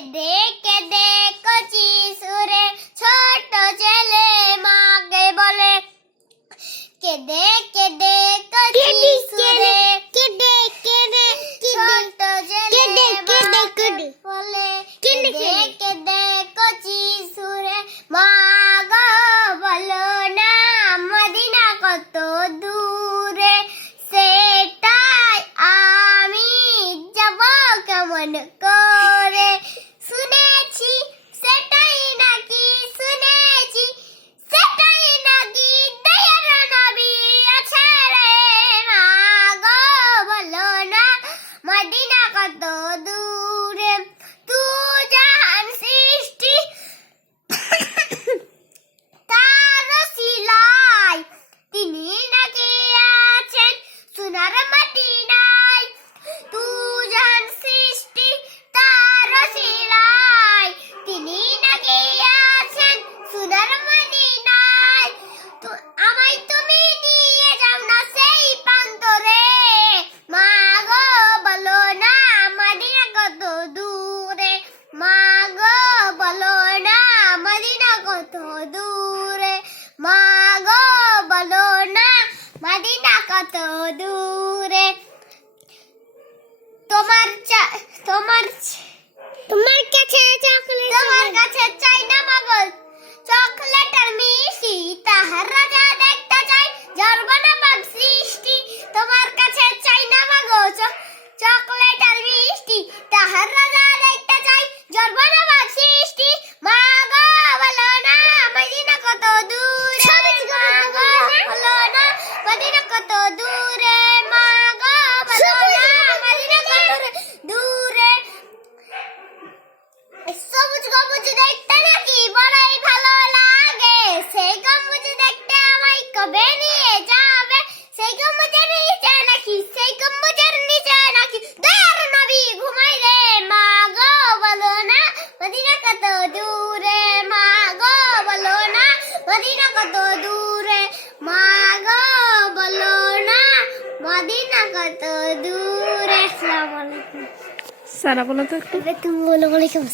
কেঁদে কেঁদে কচি সুরে ছোট ছেলে মাকে বলে, কেঁদে কেঁদে কচি সুরে কেঁদে কেঁদে ছোট ছেলে মাকে বলে, কেঁদে কেঁদে কচি সুরে মা গো বলো না মদিনা কত দূরে, সেটাই আমি যাব কেমন করে। শুনেছি সেটাই নাকি, শুনেছি সেটাই নাকি দয়ার নবী আছে রে, মা গো বলো না মদিনা কত দূরে। তু জাহান সৃষ্টি তার শিলায়, তিনি নাকি আছেন সোনার মদিনায়। তু জাহান সৃষ্টি তার শিলায়, তিনি নাকি আছেন সোনার মদিনায়। তো আমায় তুমি নিয়ে যাও না সেই প্রান্তরে, মা গো বলো না মদিনা কত দূরে, মা গো বলো না মদিনা কত দূরে, মা গো বলো না মদিনা কত দূরে। তোমার তোমার তোমার কাছে চকলেট তোমার কাছে চাই না মাগো চকলেট আর মিষ্টি, তাহার রাজা দেখতে চাই জর্বনা পাপ সৃষ্টি। তোমার কাছে চাই না মাগো চকলেট আর মিষ্টি, তাহার রাজা দেখতে চাই জর্বনা পাপ সৃষ্টি। মা গো বলো না মদিনা কত দূরে, মা গো বলো না মদিনা কত দূরে, মা গো বলো না মদিনা কত দূরে। সবুজ গম্বুজ দেখতে নাকি বড়ই ভালো লাগে, সেই গম্বুজ দেখতে আমায় কবে নিয়ে যাবে। সেই গম্বুজের নিচে নাকি, সেই গম্বুজের নিচে নাকি দয়ার নবী ঘুমাই রে, মা গো বলো না মদিনা কত দূরে, মা গো বলো না মদিনা কত দূরে, মা গো বলো না মদিনা কত দূরে। আসসালামু আলাইকুম। সারা বলো তো একটু। তুমি বলো বলে কেমন